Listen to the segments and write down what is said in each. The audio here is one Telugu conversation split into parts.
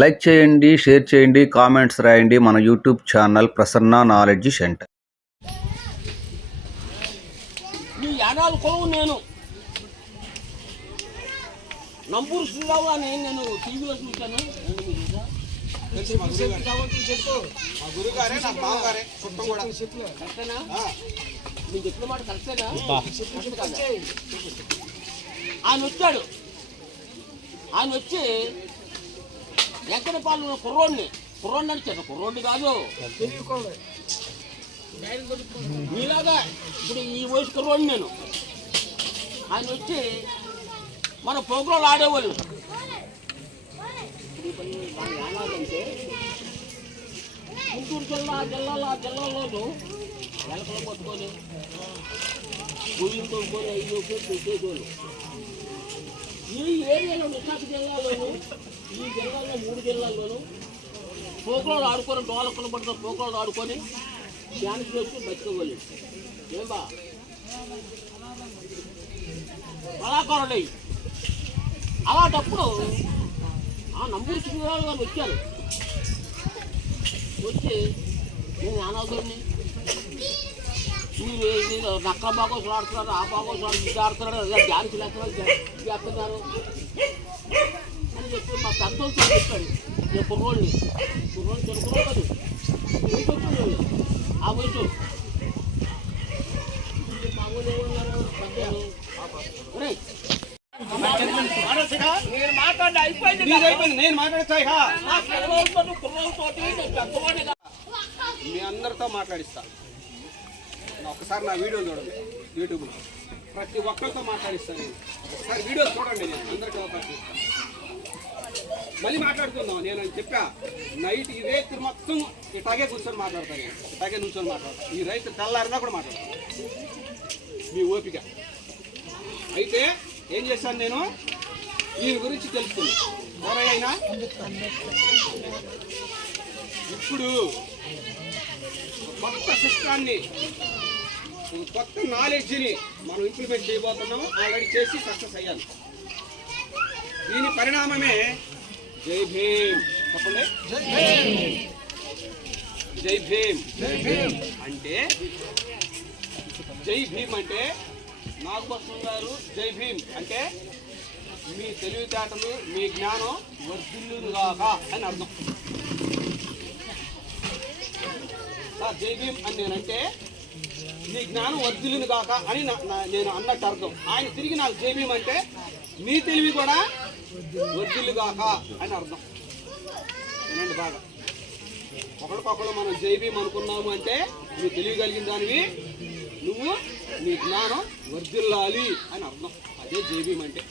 లైక్ చేయండి, షేర్ చేయండి, కామెంట్స్ రాయండి. మన YouTube channel Prasanna knowledge centre. ఈ యానాలు కొలువు నేను నంబూరు శ్రీరావు అని నేను టీవీలో చూశాను. కరెక్టేనా? నేను చెప్పిన మాట కరెక్టేనా? ఆయన వచ్చాడు. ఆయన వచ్చి ఎక్కడపాలు కుర్రోడిని అని చెప్పాను. కుర్రోడిని కాదు, మీలాగా ఇప్పుడు ఈ వయసు కుర్రోడిని నేను. ఆయన వచ్చి మన ప్రోగ్రాంలు ఆడేవాళ్ళు. అంటే గుంటూరు జిల్లాలోనూ ఎలకలు పట్టుకొని గుళ్ళు తోడుకొని 5 పెట్టేటోళ్ళు. ఈ ఏరియాలో విశాఖ జిల్లాలోను, ఈ జిల్లాలో 3 జిల్లాల్లోనూ ప్రోగ్రాంలు ఆడుకొని డోలకలు పడుతున్న ప్రోగ్రాంలు ఆడుకొని డ్యాన్స్ చేస్తూ బతికేవాళ్ళు. ఏమా కళాకారుడై అలాంటప్పుడు ఆ నంబూరు శ్రీరావు గారు వచ్చారు. వచ్చి నేను అనాథుడిని, మీరు నక్కల బాగోసులు ఆడుతున్నారు, ఆ బాగోసులు ఇది ఆడుతున్నారు, డ్యాన్స్ చేస్తున్నారు అని చెప్పి మా పెద్దలతో చెప్పాడు. నేను కుర్రోడిని చదువుకున్నాను కాదు, ఆ వయసు నేను మాట్లాడి అయిపోయింది. నేను మాట్లాడతా, మీ అందరితో మాట్లాడిస్తా. ఒకసారి నా వీడియోలు చూడండి యూట్యూబ్లో, ప్రతి ఒక్కరితో మాట్లాడిస్తాను. నేను ఒకసారి వీడియో చూడండి, నేను అందరికీ అవకాశం ఇస్తాను. మళ్ళీ మాట్లాడుకుందాం. నేను చెప్పా నైట్ ఈ రైతు మొత్తం ఇట్లాగే కూర్చొని మాట్లాడతాను. నేను ఇట్లాగే నుంచొని మాట్లాడతాను. ఈ రైతు తెల్లారినా కూడా మాట్లాడతాను, మీ ఓపిక. అయితే ఏం చేశాను నేను, దీని గురించి తెలుసుకున్నాను. ఎవరైనా ఇప్పుడు కొత్త సిస్టాన్ని, కొత్త నాలెడ్జ్ని మనం ఇంప్లిమెంట్ చేయబోతున్నాము. ఆల్రెడీ చేసి సక్సెస్ అయ్యాను. దీని పరిణామమే జై భీమ్. చెప్పండి, జై భీమ్. అంటే జై భీమ్ అంటే నాగభూషణం గారు జై భీమ్ అంటే మీ తెలివితేటలు, మీ జ్ఞానం వర్ధిల్లుగాక అని అర్థం. జై భీమ్ అని నేనంటే మీ జ్ఞానం వర్ధిల్లును గాక అని నేను అన్నట్టు అర్థం. ఆయన తిరిగి నాకు జై భీమ్ అంటే మీ తెలివి కూడా వర్ధిల్లుగాక అని అర్థం. వినండి బాగా, ఒకరికొకరు మనం జై భీమ్ అనుకున్నాము అంటే నువ్వు తెలియగలిగిన దానివి, నువ్వు నీ జ్ఞానం వర్ధిల్లాలి అని అర్థం. అదే జై భీమ్ అంటే.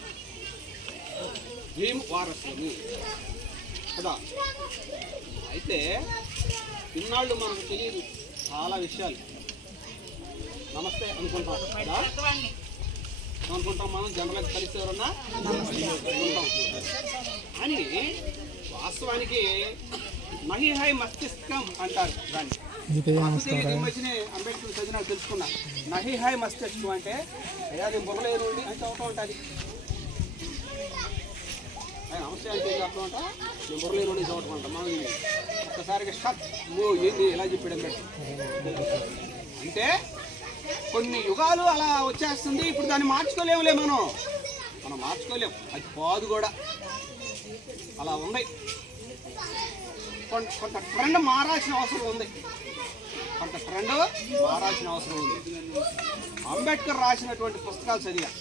భీమ్ వారసులు కదా. అయితే ఇన్నాళ్ళు మనకు తెలియదు చాలా విషయాలు. నమస్తే అనుకుంటాం కదా, అనుకుంటాం మనం జనరల్గా కలిసి ఎవరన్నా అనుకుంటాం. అని వాస్తవానికి మహిహై మస్తిష్కం అంటారు దాన్ని. మధ్యనే అంబేద్కర్ చదివినా తెలుసుకున్నా. నహిహాయ్ మస్తిష్కం అంటే అయ్యా నేను బుర్రలేరు అని చదువుతూ ఉంటుంది. ఆయన అవసరానికి ఏం చెప్తా ఉంటా, నేను బుర్రలేరు చదవటం అంట. మనం ఒక్కసారిగా షట్ ఏంది ఎలా చెప్పాడు అంబేద్కర్ అంటే కొన్ని యుగాలు అలా వచ్చేస్తుంది. ఇప్పుడు దాన్ని మార్చుకోలేములే, మనం మార్చుకోలేము. అది పోదు కూడా, అలా ఉన్నాయి. కొంత ట్రెండ్ మారాల్సిన అవసరం ఉంది. అంబేద్కర్ రాసినటువంటి పుస్తకాలు చదివా.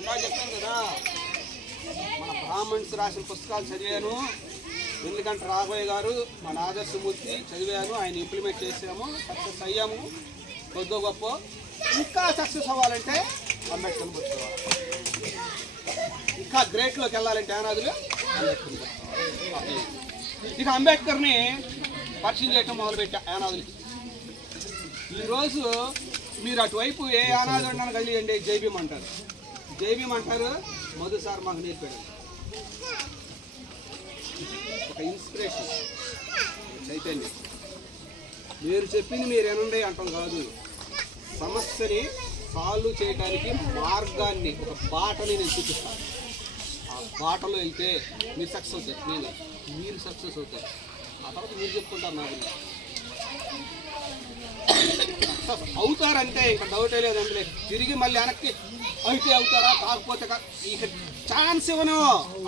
ఇలా చెప్పాను కదా, మన బ్రాహ్మణ్స్ రాసిన పుస్తకాలు చదివాను. ఎందుకంటే రాఘవయ్య గారు, మన ఆదర్శమూర్తి చదివాను. ఆయన ఇంప్లిమెంట్ చేసాము, సక్సెస్ అయ్యాము కొద్దో గొప్ప. ఇంకా సక్సెస్ అవ్వాలంటే అంబేద్కర్ పుస్తకాలు, ఇంకా గ్రేట్లోకి వెళ్ళాలంటే అనాథులు అంబేద్కర్ పుస్తకాలు. ఇక అంబేద్కర్ని పరిచయం చేయటం మొదలుపెట్టా అనాథులకి. ఈరోజు మీరు అటువైపు ఏ అనాథ ఉండని కలియండి జై భీమ్ అంటారు. జై భీమ్ అంటారు, మధు సార్ మాకు నేర్పాడు. ఒక ఇన్స్పిరేషన్, చైతన్యం. మీరు చెప్పింది మీరు ఏనుండే అంటాం కాదు, సమస్యని సాల్వ్ చేయడానికి మార్గాన్ని, ఒక బాటని నేను చూపిస్తాను. ఆ బాటలో వెళ్తే మీరు సక్సెస్ అవుతారు, మీరు సక్సెస్ అవుతారు. ఆ తర్వాత మీరు చెప్పుకుంటారు నాకు సక్సెస్ అవుతారంటే ఇంకా డౌటే లేదు. అందులో తిరిగి మళ్ళీ వెనక్కి అయితే అవుతారా కాకపోతే ఇక ఛాన్స్ ఇవ్వను.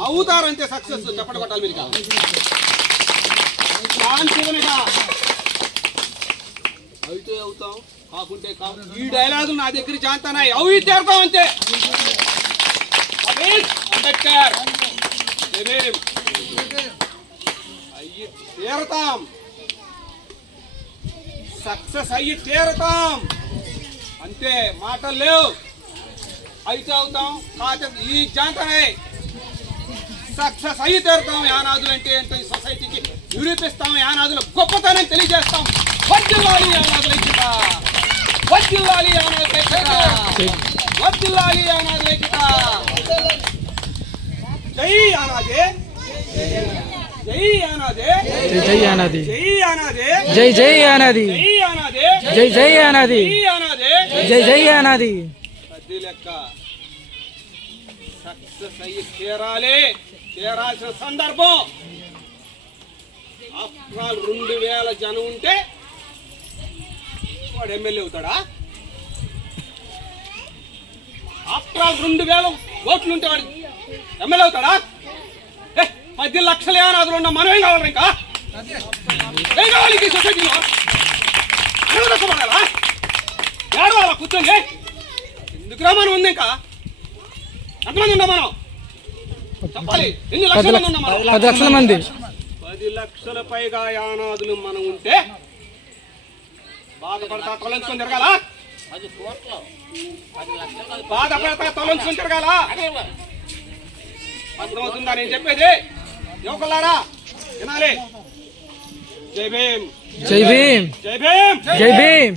అవుతారంటే సక్సెస్ చెప్పండి కొట్టాలి మీరు కాదు ఛాన్స్ ఇవ్వనుగా అయితే అవుతాం కాకుంటే కాదు. ఈ డైలాగులు నా దగ్గర జాంతానాయి అవి తీరుతాం అంతే. అంబేద్కర్ అయ్యి తీరతాం, సక్సెస్ అయ్యి తీరతాం అంతే, మాటలు లేవు. అయితే అవుతాం కాకపోతే ఈ జాంతనే సక్సెస్ అయ్యి తీరుతాం. యానాదులు అంటే ఏంటో ఈ సొసైటీకి నిరూపిస్తాం, యానాదుల గొప్పతనం తెలియజేస్తాం. వర్ధిల్లాలి యానాదుల ఐక్యత, వర్ధిల్లాలి యానాదుల ఐక్యత, వర్ధిల్లాలి యానాదుల ఐక్యత. జై యానాదే, జై యానాదే, జై యానాది, జై యానాదే, జై జై యానాది, జై యానాదే, జై జై యానాది, జై యానాదే, జై జై యానాది. అది లెక్క సక్సెస్ అయ్యి తీరాలి, తీరాల్సిన సందర్భం. ఆఫ్టర్ 2000 జనం ఉంటే వాడు ఎమ్మెల్యే అవుతాడా? ఆఫ్టర్ 2000 ఓట్లు ఉంటే వాడు ఎమ్మెల్యే అవుతాడా? 10 లక్షల యానాదులు ఉన్న మనం ఏం కావాలి? ఇంకా ఏం కావాలి ఈ సొసైటీలో? అనుదక్కబడాలా? ఏడవాలా కూర్చొని? ఎందుకురా మనం ఉంది? ఇంకా ఎంతమంది ఉన్నాం మనం చెప్పాలి. ఎన్ని లక్షల మంది ఉన్నాం మనం? 10 లక్షల మంది. 10 లక్షల పైగా యానాదులు మనం ఉంటే బాధపడతా తొలగించుకొని తిరగాల? బాధపడతా తొలగించుకొని తిరగాల? అర్థమవుతుందా నేను చెప్పేది? యువకులారా వినాలి. జై భీమ్, జై భీమ్, జై భీమ్, జై భీమ్.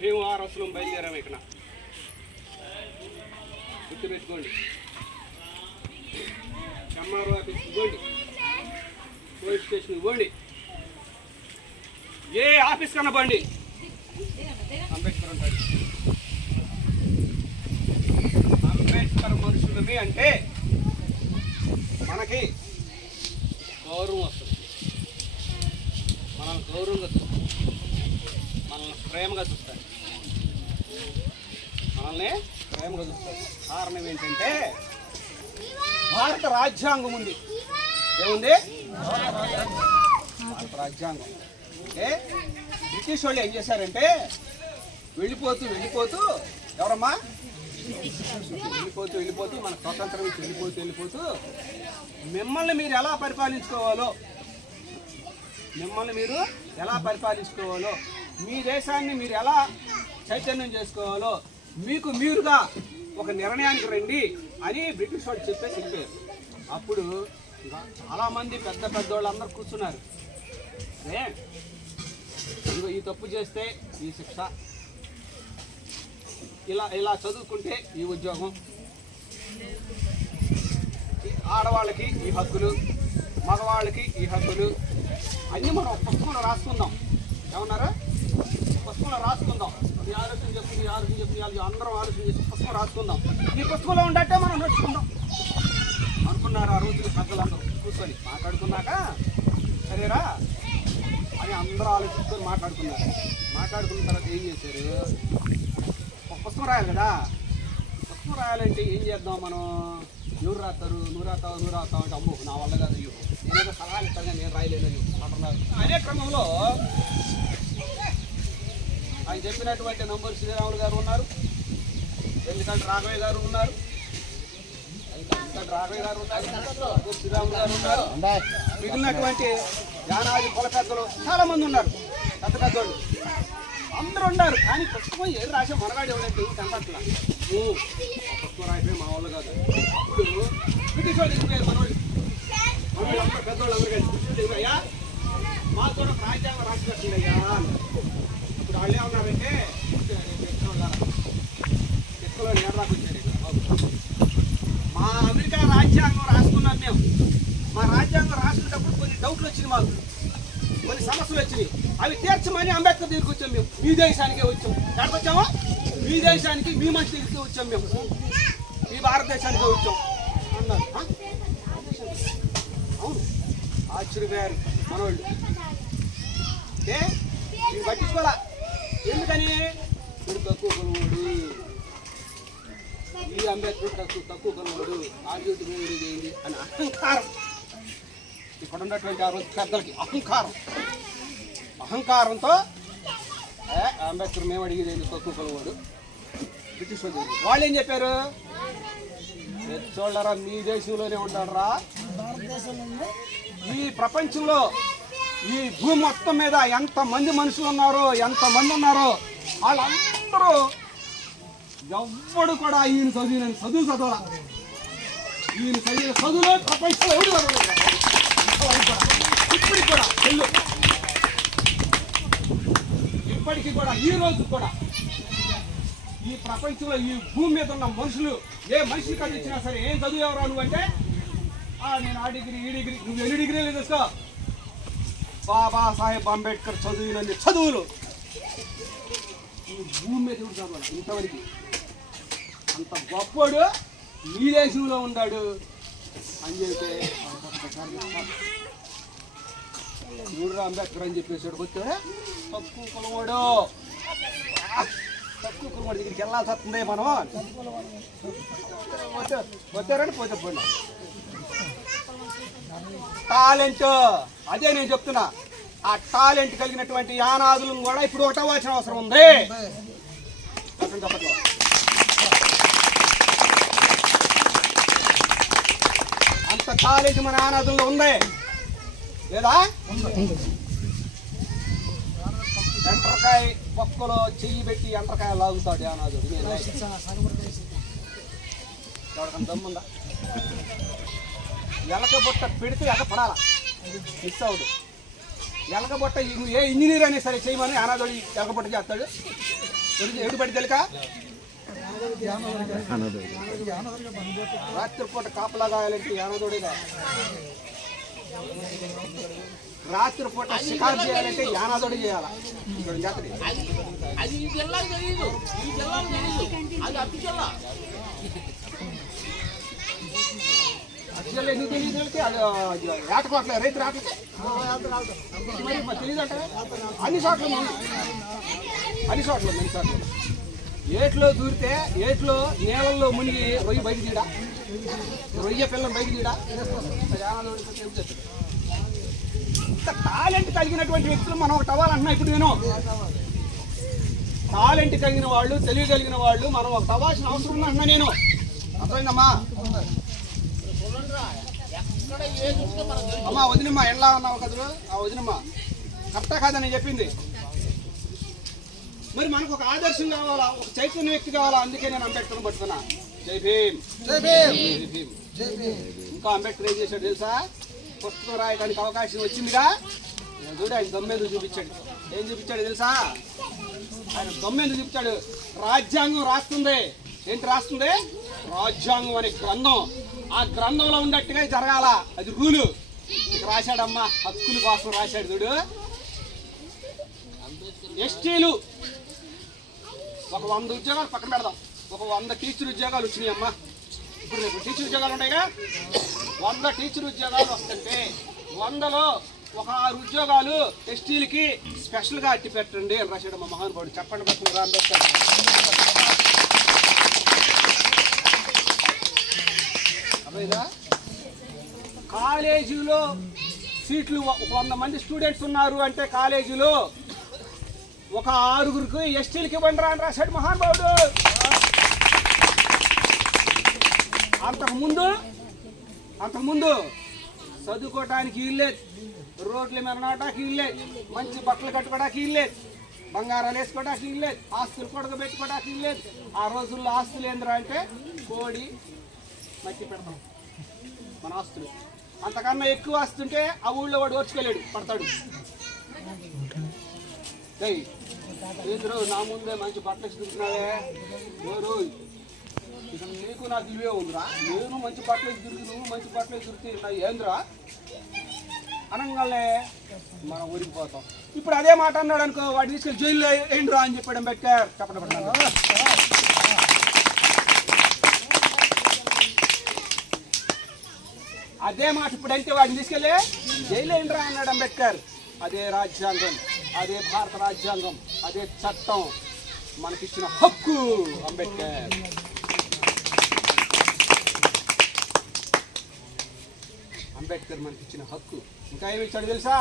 మేము వారసులు బయలుదేరాము. ఇక్కడ గుర్తుపెట్టుకోండి. ఎంఆర్ఓ ఆఫీస్ ఇవ్వండి, పోలీస్ స్టేషన్ ఇవ్వండి, ఏ ఆఫీస్ కన్నా బండి అంబేద్కర్ అంటాడు. అంబేద్కర్ మనుషులమి అంటే మనకి గౌరవం వస్తుంది, మనల్ని గౌరవంగా చూస్తారు, మనల్ని ప్రేమగా చూస్తారు, మనల్ని ప్రేమగా చూస్తారు. కారణం ఏంటంటే భారత రాజ్యాంగం ఉంది. ఏముంది? భారత రాజ్యాంగం. అంటే బ్రిటిష్ వాళ్ళు ఏం చేశారంటే వెళ్ళిపోతూ వెళ్ళిపోతూ ఎవరమ్మా వెళ్ళిపోతూ వెళ్ళిపోతూ మన స్వతంత్రం నుంచి వెళ్ళిపోతూ మిమ్మల్ని మీరు ఎలా పరిపాలించుకోవాలో, మిమ్మల్ని మీరు ఎలా పరిపాలించుకోవాలో, మీ దేశాన్ని మీరు ఎలా చైతన్యం చేసుకోవాలో మీకు మీరుగా ఒక నిర్ణయానికి రండి అని బ్రిటిష్ వాళ్ళు చెప్పేసి వెళ్ళిపోయారు. అప్పుడు చాలామంది పెద్ద పెద్దవాళ్ళు అందరూ కూర్చున్నారు. అదే ఇదిగో ఈ తప్పు చేస్తే ఈ శిక్ష, ఇలా ఇలా చదువుకుంటే ఈ ఉద్యోగం, ఆడవాళ్ళకి ఈ హక్కులు, మగవాళ్ళకి ఈ హక్కులు అన్నీ మనం పుస్తకంలో రాసుకుందాం. ఏమన్నారా? పుస్తకంలో రాసుకుందాం. ఈ ఆలోచన చెప్పి ఈ ఆలోచన చెప్పి అందరం ఆలోచన చేసి పుస్తకం రాసుకుందాం. ఈ పుస్తకంలో ఉండట్టే మనం నడుచుకుందాం అనుకున్నారు. ఆ రోజులు పెద్దలందరూ కూర్చొని మాట్లాడుకున్నాక సరేరా అని అందరూ ఆలోచించుకొని మాట్లాడుకున్నారు. మాట్లాడుకున్న తర్వాత ఏం చేశారు? ఒక పుస్తకం రాయాలి కదా. పుస్తకం రాయాలంటే ఏం చేద్దాం మనం? ఎవరు రాస్తారు? నువ్వు రాస్తావు అంటే అమ్మో నా వల్ల కాదు, అయ్యో నేనేదో సలహాలు ఇస్తాను నేను రాయలేను అంటున్నారు. అదే క్రమంలో ఆయన చెప్పినటువంటి నంబూరి శ్రీరాములు గారు ఉన్నారు, ఎందుకంటే రాఘవయ్య గారు ఉన్నారు, రాఘవయ్య గారు ఉన్నారు, శ్రీరాములు గారు ఉన్నారు, మిగిలినటువంటి యానాది కుల పెద్దలు చాలా మంది ఉన్నారు, పెద్ద పెద్దోళ్ళు అందరూ ఉన్నారు. కానీ పుస్తకం ఏది రాసే మనగాడు ఎవరంటే కనపట్లా. పుస్తకం రాయిపోయి మా వాళ్ళు కాదు. అప్పుడు బ్రిటిష్ వాళ్ళు తీసుకుపోయారు మనవాళ్ళు, అందరూ పెద్దవాళ్ళు అందరూ కలిసి బ్రిటిష్ అయ్యా మాకు కూడా రాజ్యాంగం రాసి పెట్టండి అయ్యా అన్నారు. ఇప్పుడు వాళ్ళు ఏమన్నారంటే ఎక్కలో నేడరాకు వచ్చాడు. మా అమెరికా రాజ్యాంగం రాసుకున్నాం మేము. మా రాజ్యాంగం రాసుకునేటప్పుడు కొన్ని డౌట్లు వచ్చినాయి, మాకు కొన్ని సమస్యలు వచ్చినాయి. అవి తీర్చమని అంబేద్కర్ దగ్గరికి వచ్చాం మేము. మీ దేశానికే వచ్చాం. ఎక్కడికి వచ్చామో? మీ దేశానికి, మీ మనిషి దగ్గరికి వచ్చాం మేము. మీ భారతదేశానికే వచ్చాం అన్నారు. అవును, ఆశ్చర్యపోయారు మనోళ్ళు. ఏ వీడు పట్టించుకోవాలా, ఎందుకని వీడు తక్కువ కొనుగోడు, ఈ అంబేద్కర్ తక్కువ కొనుగోడు, ఆ డ్యూటీ మీద చేయండి అని అహంకారం. ఇక్కడ ఉన్నటువంటి ఆ రోజు పెద్దలకి అహంకారంతో అంబేద్కర్ మేము అడిగేది తక్కువ కొనుగోడు. బ్రిటిష్ వాళ్ళు ఏం చెప్పారు, చూడరా మీ దేశంలోనే ఉంటాడరా, ఈ ప్రపంచంలో ఈ భూమి మొత్తం మీద ఎంతమంది మనుషులు ఉన్నారో వాళ్ళందరూ ఎవ్వడు కూడా ఈయన చదువులా, ఈయన చదివిన చదువులో ప్రపంచంలో ఎవడు చదవలేదు. ఇప్పటికీ కూడా ఈ రోజు కూడా ఈ ప్రపంచంలో ఈ భూమి మీద ఉన్న మనుషులు ఏ మనిషికి అందించినా సరే ఏం చదువు ఎవరా నువ్వు అంటే నేను ఆ డిగ్రీ ఈ డిగ్రీ, నువ్వు ఎన్ని డిగ్రీలు తెలుసుకో, బాబాసాహెబ్ అంబేద్కర్ చదివినన్ని చదువులు ఈ భూమి మీద చదవాలి. ఇంతవరకు అంత గొప్పడు ఈ దేశంలో ఉన్నాడు అని చెప్తే చూడరా అంబేద్కర్ అని చెప్పేసాడు. వచ్చే తక్కువ కులవాడు దగ్గరికి వెళ్ళాల్సి వస్తుంది. మనం వచ్చారని పోతే పోయినా టాలెంట్, అదే నేను చెప్తున్నా. ఆ టాలెంట్ కలిగినటువంటి యానాదులను కూడా ఇప్పుడు ఒకటి అవ్వాల్సిన అవసరం ఉంది. చెప్పట్లో అంత టాలెంట్ మన యానాదుల్లో ఉంది లేదా? ఎంటరకాయ పక్కలో చెయ్యి పెట్టి ఎంటరకాయ లాగుతాడు యానాదుడు. ఎవరికన్నా దమ్ముందా? ఎలక బొట్ట పెడితే ఎగపడాల, మిస్ అవుడు. ఎలక బొట్ట ఏ ఇంజనీర్ అయినా సరే చేయమని యానాదుడు ఎలక బొట్ట చేస్తాడు. ఎడు పడి తెలుక రాత్రిపూట కాపలా కాయాలంటే యానాదుడేగా, రాత్రిపూట షికారు చేయాలంటే యానాదుడు చేయాలా. ఇక్కడ జాతర అసలు ఎందుకు తెలియదు, ఏటకోట్లే రైతు రాట్లకి తెలియదు అంటే అన్ని చోట్ల ఏట్లో దూరితే ఏట్లో నీళ్ళల్లో మునిగి రొయ్య బయట తీయడా, రొయ్య పిల్లని బయట తీయడా. ఇంత టాలెంట్ కలిగినటువంటి వ్యక్తులు మనం ఒకటి అవ్వాలన్నా ఇప్పుడు నేను టాలెంట్ కలిగిన వాళ్ళు, తెలివి కలిగిన వాళ్ళు మనం ఒకటి అవ్వాల్సిన అవసరం ఉందా అన్నా నేను. అర్థమైందమ్మా? అమ్మా వదినమ్మా ఎలా ఉన్నావు కదరు? ఆ వదినమ్మా కరెక్టా కాదని చెప్పింది. మరి మనకు ఒక ఆదర్శం కావాలా, ఒక చైతన్య వ్యక్తి కావాలా. అందుకే నేను అంబేద్కర్ పట్టుకున్నా. జై భీమ్, జై భీమ్. ఇంకా అంబేద్కర్ ఏం చేశాడు తెలుసా? పుస్తకం రాయడానికి అవకాశం వచ్చిందిగా, చూడు ఆయన దమ్మెందుకు చూపించాడు. ఏం చూపించాడు తెలుసా? ఆయన దమ్మెందుకు చూపించాడు. రాజ్యాంగం రాస్తుంది. ఏంటి రాస్తుంది? రాజ్యాంగం అనే గ్రంథం. ఆ గ్రంథంలో ఉన్నట్టుగా జరగాల, అది రూలు. ఇక రాశాడమ్మా, హక్కుల కోసం రాశాడు. చూడు, ఎస్టీలు ఒక 100 ఉద్యోగాలు పక్కన పెడదాం, ఒక 100 టీచర్ ఉద్యోగాలు వచ్చినాయి అమ్మా. ఇప్పుడు రేపు టీచర్ ఉద్యోగాలు ఉన్నాయిగా, 100 టీచర్ ఉద్యోగాలు వస్తుంటే 100లో ఒక 6 ఉద్యోగాలు ఎస్టీలకి స్పెషల్గా అట్టి పెట్టండి అని రాశాడు మా మహానుభావుడు. చెప్పండి పక్కన అంబేద్కర్. అదేదా కాలేజీలో సీట్లు 100 మంది స్టూడెంట్స్ ఉన్నారు అంటే కాలేజీలో ఒక 6గురికి ఎస్టీలకి ఇవ్వండి రా అని రాశాడు మహానుభావుడు. అంతకుముందు చదువుకోవటానికి ఇల్లేదు, రోడ్ల మీద నడవటానికి ఇల్లేదు, మంచి బట్టలు కట్టుకోవడానికి ఇల్లేదు, బంగారాలు వేసుకోవడానికి ఇల్లేదు, ఆస్తులు కొడగబెట్టుకోవడానికి ఇల్లేదు. ఆ రోజుల్లో ఆస్తులు ఏంద్రా అంటే కోడి మట్టి పెడతాం మన ఆస్తులు. అంతకన్నా ఎక్కువ ఆస్తుంటే ఆ ఊళ్ళో వాడు ఓర్చుకోలేడు, పడతాడు. ఏంద్రో నా ముందే మంచి బట్టలు తిరుగుతున్నావే, ఇక నీకు నాకు ఇవే ఉందిరా, నేను మంచి బట్టలు తిరిగి నువ్వు మంచి బట్టలు తిరుగుతున్నా ఏంద్రా అనగానే మనం ఊరికిపోతాం. ఇప్పుడు అదే మాట అన్నాడు అనుకో, వాడిని తీసుకెళ్ళి జైల్లో ఏంద్రా అని చెప్పాడు అంబేద్కర్. చెప్పండి. అదే మాట ఇప్పుడు అంటే వాడిని తీసుకెళ్ళి జైలు ఏంట్రా అన్నాడు అంబేద్కర్. అదే రాజ్యాంగం, అదే భారత రాజ్యాంగం, అదే చట్టం మనకిచ్చిన హక్కు అంబేద్కర్. అంబేద్కర్ మనకిచ్చిన హక్కు. ఇంకా ఏమి ఇచ్చాడు తెలుసా?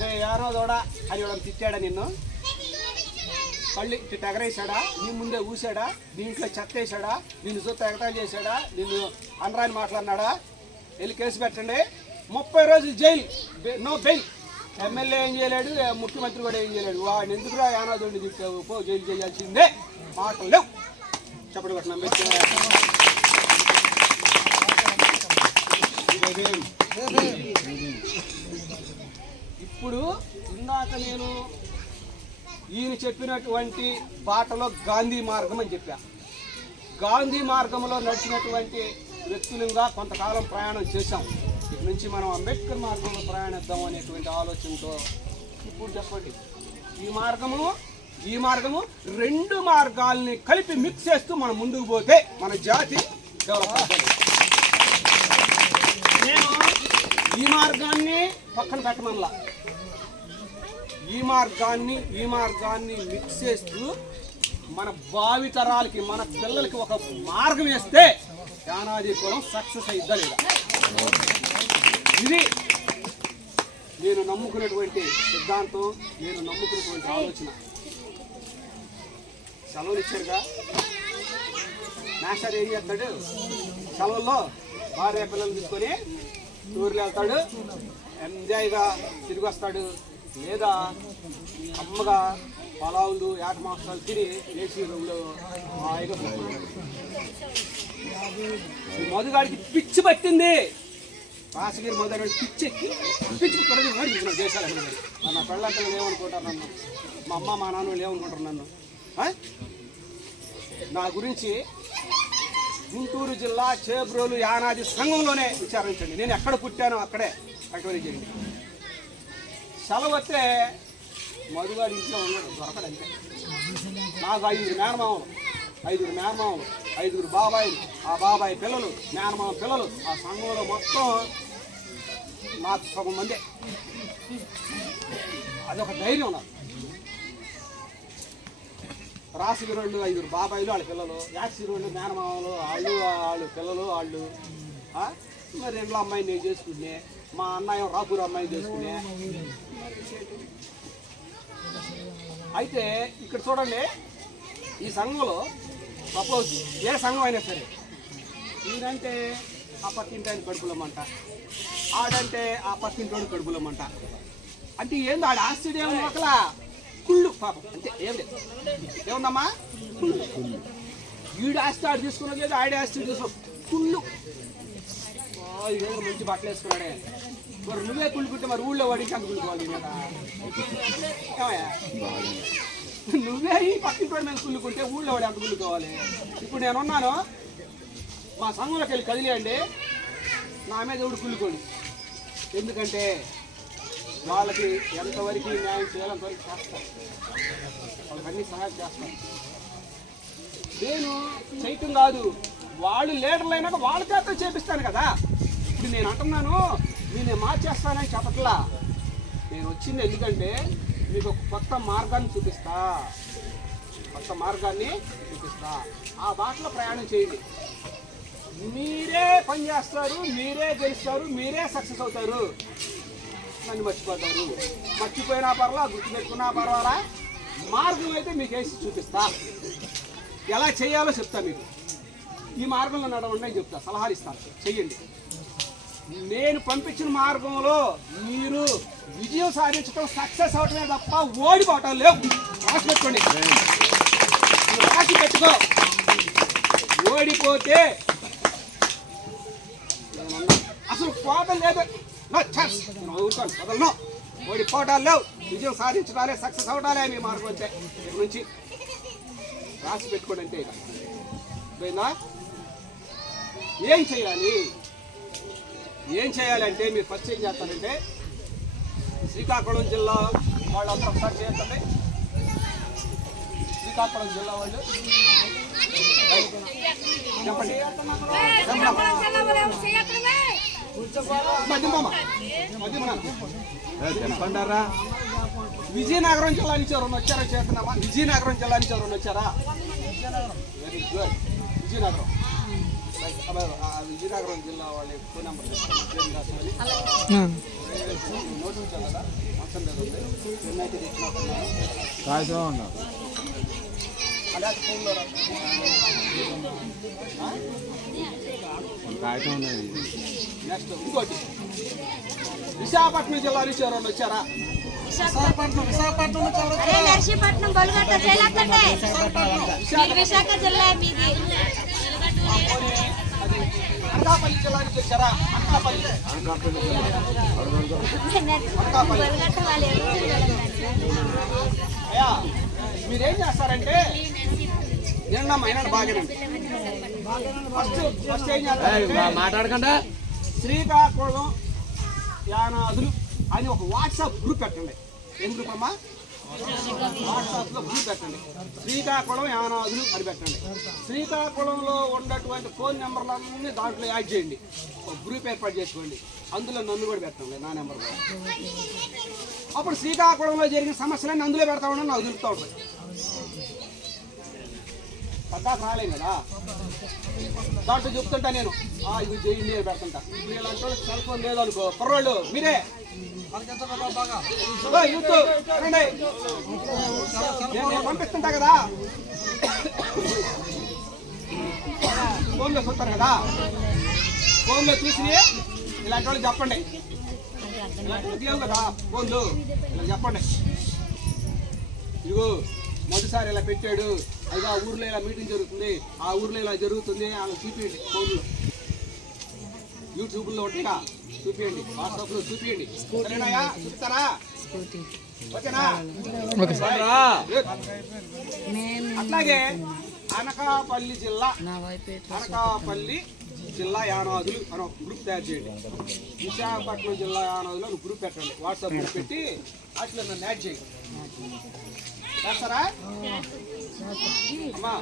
రే యారో దోడా అని ఇవ్వడం తిట్టాడా నిన్ను? కళ్ళు ఇటు ఎగరేసాడా? నీ ముందే ఊసాడా? దీంట్లో చెత్త వేసాడా? నిన్ను చూస్తే ఎగతాళి చేశాడా? నిన్ను అనరాని మాట్లాడినాడా? వెళ్ళి కేసు పెట్టండి, 30 రోజులు జైలు, నో బెయిల్. ఎమ్మెల్యే ఏం చేయలేడు, ముఖ్యమంత్రి కూడా ఏం చేయలేడు. వాడిని ఎందుకురా యానాదోడిని తిట్టావు? పో, జైలు చేయాల్సిందే. మాటలు లేవు. చెప్పడు కొట్టిన ఇప్పుడు ఇందాక నేను ఈయన చెప్పినటువంటి బాటలో గాంధీ మార్గం అని చెప్పా. గాంధీ మార్గంలో నడిచినటువంటి వ్యక్తులుగా కొంతకాలం ప్రయాణం చేశాం. ఇక్కడి నుంచి మనం అంబేద్కర్ మార్గంలో ప్రయాణిద్దాం అనేటువంటి ఆలోచనతో ఇప్పుడు చెప్పండి, ఈ మార్గము 2 మార్గాల్ని కలిపి మిక్స్ చేస్తూ మనం ముందుకు పోతే మన జాతి డెవలప్ అవుతుంది. నేను ఈ మార్గాన్ని పక్కన పెట్టమనలా, ఈ మార్గాన్ని మిక్స్ చేస్తూ మన భావితరాలకి, మన పిల్లలకి ఒక మార్గం వేస్తే యానాది కులం సక్సెస్ అయిద్దా లేదా? ఇది నేను నమ్ముకున్నటువంటి సిద్ధాంతం, నేను నమ్ముకున్నటువంటి ఆలోచన. సెలవులు ఇచ్చారుగా, మాస్టర్ ఏం చేస్తాడు? సెలవుల్లో భార్య పిల్లలు తీసుకొని టూర్లు వెళ్తాడు, ఎంజాయ్గా తిరిగి వస్తాడు. లేదా అమ్మగా పొలాలు ఏట మాసాలు తిని ఏసీ రూమ్లో హాయిగా పడుకుంటాడు. మధుగాడికి పిచ్చి పట్టింది. రాసగిరి మధుగాడి పిచ్చి కొరది దేశాలు. నా పెళ్ళంతలు ఏమనుకుంటారు నన్ను, మా అమ్మ మా నాన్న ఏమనుకుంటారు నన్ను? నా గురించి గుంటూరు జిల్లా చేబ్రోలు యానాది సంఘంలోనే విచారించండి. నేను ఎక్కడ పుట్టానో అక్కడే ఎంక్వైరీ చేయండి. సెలవు వస్తే మధుగాడి ఇంట్లో ఉన్నాడు, దొరకడంతే. నాకు 5 మేనమామలు, 5 బాబాయిలు, ఆ బాబాయి పిల్లలు, మేనమామ పిల్లలు, ఆ సంఘంలో మొత్తం నాకు సగం మందే. అదొక ధైర్యం నాకు. రాసిగిరోళ్ళు 5 బాబాయిలు, వాళ్ళ పిల్లలు, యాక్సిరోళ్ళు మేనమామలు, వాళ్ళు పిల్లలు, వాళ్ళు. మరి 2 అమ్మాయిని నేను చేసుకునే, మా అన్నయ్య రాపూర్ అమ్మాయిని చేసుకునే. అయితే ఇక్కడ చూడండి, ఈ సంఘంలో సపోజ్ ఏ సంఘం అయినా సరే, ఈయనంటే ఆ పక్కింటి ఆయన కడుపులమ్మంట, ఆడంటే ఆ పక్కింటోడు కడుపులమ్మంట. అంటే ఏంది ఆడ ఆశ్చర్యం ఒకల కుళ్ళు పాపం అంతే. ఏం లేదు, ఏముందమ్మా కుళ్ళు. ఈడు ఆస్తి ఆడు తీసుకున్నది లేదు, ఆడే ఆస్తి తీసుకున్నాం కుళ్ళు. ఇదేదో మంచి బట్టలు వేసుకున్నాడే, మరి నువ్వే కుళ్ళుకుంటే మరి ఊళ్ళో వాడికి అంత కుళ్ళుకోవాలి కదా? ఏమయ్యా, నువ్వే ఈ పక్కింటోడి మీద కుళ్ళుకుంటే ఊళ్ళో వాడి అంత కుళ్ళుకోవాలి. ఇప్పుడు నేనున్నాను, మా సంఘంలోకి వెళ్ళి కదిలేయండి, నా మీద ఎవడు కుళ్ళుకోండి. ఎందుకంటే వాళ్ళకి ఎంతవరకు న్యాయం చేయాలి అంతవరకు చేస్తాను, వాళ్ళకి అన్ని సహాయం చేస్తాను. నేను చేయటం కాదు, వాళ్ళు లీడర్లు అయినాక వాళ్ళ చేత చేపిస్తాను కదా. ఇప్పుడు నేను అంటున్నాను, నేను మార్చేస్తానని చెప్పట్లా. నేను వచ్చింది ఎందుకంటే మీకు ఒక కొత్త మార్గాన్ని చూపిస్తా, ఆ బాటలో ప్రయాణం చేయండి. మీరే పని చేస్తారు, మీరే గెలుస్తారు, మీరే సక్సెస్ అవుతారు. నన్ను మర్చిపోతారు, మర్చిపోయినా పర్వాలా, గుర్తుపెట్టుకున్నా పర్వాలా, మార్గం అయితే మీకు వేసి చూపిస్తా. ఎలా చేయాలో చెప్తా మీకు. ఈ మార్గంలో నడవండి అని చెప్తా, సలహాలు ఇస్తాను, చెయ్యండి. నేను పంపించిన మార్గంలో మీరు విజయం సాధించడం, సక్సెస్ అవటమే తప్ప ఓడిపోవటం లేవు. రాసి పెట్టుకోండి, రాసి పెట్టుకో. ఓడిపోతే అసలు పోవటం లేదు, వదలను. ఓడిపోవటాలు లేవు, విజయం సాధించడాలే, సక్సెస్ అవడాలే మీ మార్గం. వచ్చే ఇక్కడ నుంచి రాసి పెట్టుకోండి అంతే. ఇక పోయిందా? ఏం చేయాలంటే మీరు ఫస్ట్ ఏం చేస్తారంటే, శ్రీకాకుళం జిల్లా వాళ్ళందరూ ఒకసారి చేయండి. శ్రీకాకుళం జిల్లా వాళ్ళు చెప్పండి చెప్పండారా. విజయనగరం జిల్లా నుంచి ఎవరైనా వచ్చారా? చేస్తున్నామా? విజయనగరం జిల్లా నుంచి ఎవరైనా వచ్చారా? Very good. విజయనగరం విజయనగరం జిల్లా వాళ్ళ ఫోన్ నెంబర్ నోట్ ఉంచారు కదా, అవసరం లేదు. ఎన్నైతే తెచ్చినట్టున్నాను అలాగే ఫోన్లో నెక్స్ట్ ఇంకోటి విశాఖపట్నం జిల్లా నుంచి ఎవరైనా వచ్చారా? విశాఖపట్నం విశాఖ జిల్లా మీది. అనకాపల్లి జిల్లా నుంచి వచ్చారా? అనకాపల్లి అయ్యా మీరేం చేస్తారంటే నిన్న మైనాడు బాగానండి. ఫస్ట్ ఏం చేస్తారంటే మాట్లాడకుండా శ్రీకాకుళం యానాదులు అని ఒక వాట్సాప్ గ్రూప్ పెట్టండి. ఏం గ్రూప్ అమ్మా? వాట్సాప్లో గ్రూప్ పెట్టండి. శ్రీకాకుళం యానాదులు అని పెట్టండి. శ్రీకాకుళంలో ఉన్నటువంటి ఫోన్ నెంబర్లన్నీ దాంట్లో యాడ్ చేయండి. ఒక గ్రూప్ ఏర్పాటు చేసుకోండి. అందులో నన్ను కూడా పెట్టండి, నా నెంబర్ కూడా. అప్పుడు శ్రీకాకుళంలో జరిగిన సమస్యలన్నీ అందులో పెడతా ఉండని నాకు తెలుపుతూ ఉంటుంది. పద్దాకు రాలేం కదా, దాంట్లో చెప్తుంటా నేను ఇది చేయండి నేను పెడుతుంటా. ఇప్పుడు ఇలాంటి వాళ్ళు సెల్ ఫోన్ లేదనుకో, కుర్రోళ్ళు మీరే యూత్ నేను పంపిస్తుంటా కదా, ఫోన్లో చూస్తారు కదా, ఫోన్లో చూసి ఇలాంటి వాళ్ళు చెప్పండి. ఇలాంటి వాళ్ళు తీయం కదా ఫోన్లు, ఇలా చెప్పండి. ఇదిగో మొదటిసారి ఇలా పెట్టాడు, అది ఆ ఊర్లో ఇలా మీటింగ్ జరుగుతుంది, ఆ ఊర్లో ఇలా జరుగుతుంది, అలా చూపించండి. ఫోన్లో యూట్యూబ్లో ఉంటాయిగా చూపించండి, వాట్సాప్లో చూపించండి. సరేనాయా? చూపిస్తారా? ఓకేనా? అట్లాగే అనకాపల్లి జిల్లా యానాదులు అని ఒక గ్రూప్ తయారు చేయండి. విశాఖపట్నం జిల్లా యానాదులు అని గ్రూప్ పెట్టండి. వాట్సాప్ గ్రూప్ పెట్టి అట్లా నన్ను యాడ్ చేయండి. చేస్తారా అమ్మా?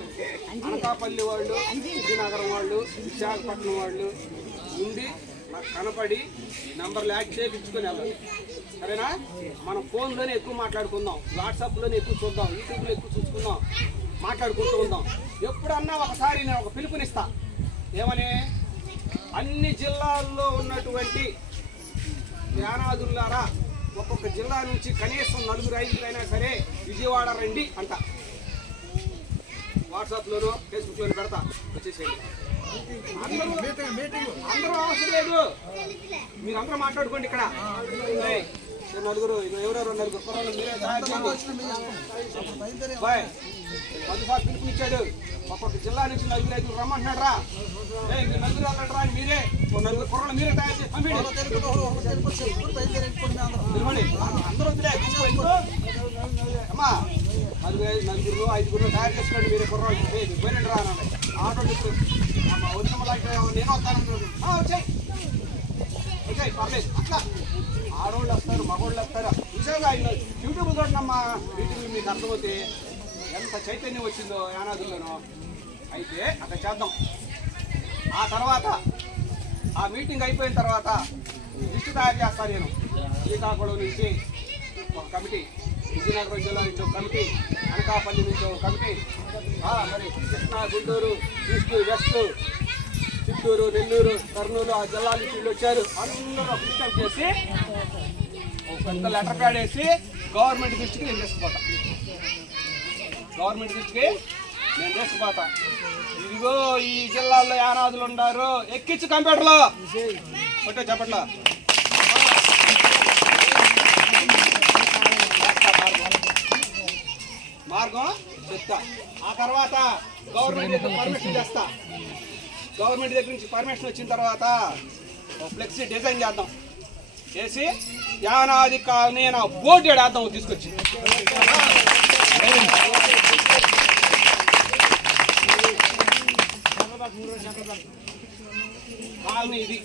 అనకాపల్లి వాళ్ళు, విజయనగరం వాళ్ళు, విశాఖపట్నం వాళ్ళు ఉండి నాకు కనపడి నంబర్లు యాడ్ చేయించుకొని వెళ్ళాలి. సరేనా? మనం ఫోన్లోనే ఎక్కువ మాట్లాడుకుందాం, వాట్సాప్లోనే ఎక్కువ చూద్దాం, యూట్యూబ్లో ఎక్కువ చూసుకుందాం, మాట్లాడుకుంటూ ఉందాం. ఎప్పుడన్నా ఒకసారి నేను ఒక పిలుపునిస్తా. ఏమని? అన్ని జిల్లాల్లో ఉన్నటువంటి యానాదులారా, ఒక్కొక్క జిల్లా నుంచి కనీసం 4-5 అయినా సరే విజయవాడ రండి అంట. వాట్సాప్లోనో ఫేస్బుక్లోనూ పెడతా, వచ్చేసేయండి. అందరూ అవసరం లేదు, మీరందరూ మాట్లాడుకోండి. ఇక్కడ నలుగురు, ఎవరెవరు నలుగురు కుర్రాళ్ళు మీరే బాయ్ 10 పిలుపునిచ్చాడు. ఒక్కొక్క జిల్లా నుంచి 4-5 రమ్మంటున్నాడు రా. మీరు నలుగురు వెళ్ళండి రా అని మీరే నలుగురు కుర్రాళ్ళు మీరే తయారు చేసి పంపించండి. అందరూ వద్దులే అమ్మా, 4-5 తయారు చేసుకోండి. మీరే కుర్రాళ్ళు పోయినండి రా అన్నాడు. ఆటో చెప్పు నేను వస్తాను. వచ్చాయి వచ్చాయి పర్లేదు. అట్లా ఆడవాళ్ళు వస్తారు, మగవాళ్ళు వస్తారు. నిజంగా యూట్యూబ్ చూడమ్మా, వీటిని మీకు అర్థమవుతే ఎంత చైతన్యం వచ్చిందో యానాదుల్లోనో. అయితే అట్లా చేద్దాం. ఆ తర్వాత ఆ మీటింగ్ అయిపోయిన తర్వాత లిస్టు తయారు చేస్తాను నేను. శ్రీకాకుళం నుంచి ఒక కమిటీ, విజయనగరం జిల్లా నుంచి ఒక కమిటీ, అనకాపల్లి నుంచి ఒక కమిటీ, మరి కృష్ణా, గుంటూరు, ఈస్ట్, వెస్ట్, చిత్తూరు, నెల్లూరు, కర్నూలు ఆ జిల్లాల నుంచి వచ్చారు. అందరూ ఒక లిస్ట్ చేసి ఒక పెద్ద లెటర్ ప్యాడ్ వేసి గవర్నమెంట్ దృష్టికి నేను తీసుకుపోతా. గవర్నమెంట్ దృష్టికి నేను తీసుకుపోతా. ఇదిగో ఈ జిల్లాల్లో యానాదులు ఉన్నారు, ఎక్కించు కంప్యూటర్లో కొట్టే చెప్పట్లా. మార్గం చెప్తా. ఆ తర్వాత గవర్నమెంట్ దగ్గర పర్మిషన్ చేస్తా. గవర్నమెంట్ దగ్గర నుంచి పర్మిషన్ వచ్చిన తర్వాత ఫ్లెక్సీ డిజైన్ చేద్దాం. చేసి యానాది కాలనీ నా బోర్డు వేద్దాం తీసుకొచ్చి. కాలనీ ఇది.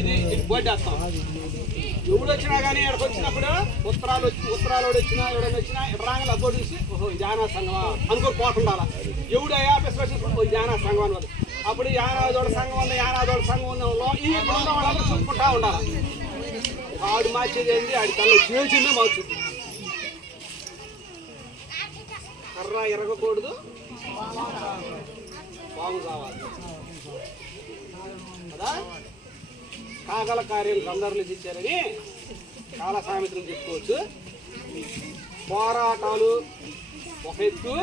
ఇది బోర్డు వేస్తాం. ఎవడు వచ్చినా కానీ ఇక్కడికి వచ్చినప్పుడు ఉత్తరాలు వచ్చినా ఎవడైనా వచ్చినా రాంగలు అబ్బోడు చూసి ఓహో జానా సంఘమా అనుకోని పోతుండాలా. ఎవడు ఆఫీస్లో వచ్చి జానా సంఘం అని అప్పుడు యానాదోడ సంఘం ఉంది యానాదోడ సంఘం ఉందో ఈ వాళ్ళందరూ చెప్పుకుంటా ఉండాలి. ఆడు మార్చేది ఏంటి ఆడి తల్లి చేసిందే మార్చుద్ది. కర్ర ఎరగకూడదు బాగు కావాలి కదా. కాగల కార్యం గంధర్లు ఇచ్చారని చాలా సామెతలు చెప్పుకోవచ్చు. పోరాటాలు ఒక ఎత్తు,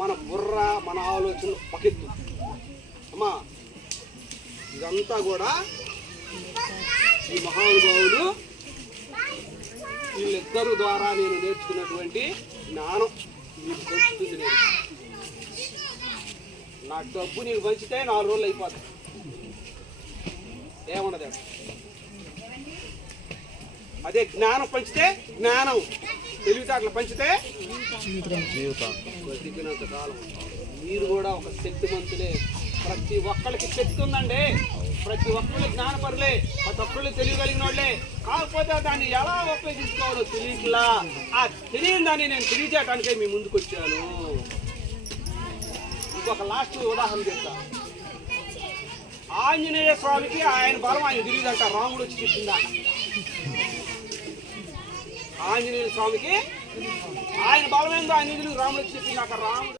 మన బుర్ర మన ఆలోచన ఒక ఎత్తు. అమ్మా ఇదంతా కూడా ఈ మహానుభావులు వీళ్ళిద్దరు ద్వారా నేను నేర్చుకున్నటువంటి జ్ఞానం నీకు పంచుతుంది. నేను నా డబ్బు నీకు పంచితే 4 రోజులు అయిపోతాయి, ఏముండదు. అదే జ్ఞానం పంచితే జ్ఞానం, తెలివితేటలు పంచితే బతికినంత కాలం. మీరు కూడా ఒక శక్తిమంతులే. ప్రతి ఒక్కరికి శక్తి ఉందండి, ప్రతి ఒక్కళ్ళు జ్ఞానపరులే, ప్రతి ఒక్కళ్ళు తెలియగలిగిన వాళ్ళే. కాకపోతే దాన్ని ఎలా ఉపయోగించుకోవాలో తెలియట్లా. ఆ తెలియని దాన్ని నేను తెలియజేయడానికే మీ ముందుకు వచ్చాను. ఇంకొక లాస్ట్ ఉదాహరణ చెప్తా. ఆంజనేయ స్వామికి ఆయన బలం ఆయన తెలియదంట, రాముడు వచ్చి చెప్పిందా. ఆంజనేయ స్వామికి ఆయన బలం ఏందో ఆయన రాముడు వచ్చి చెప్పిందాక. రాముడు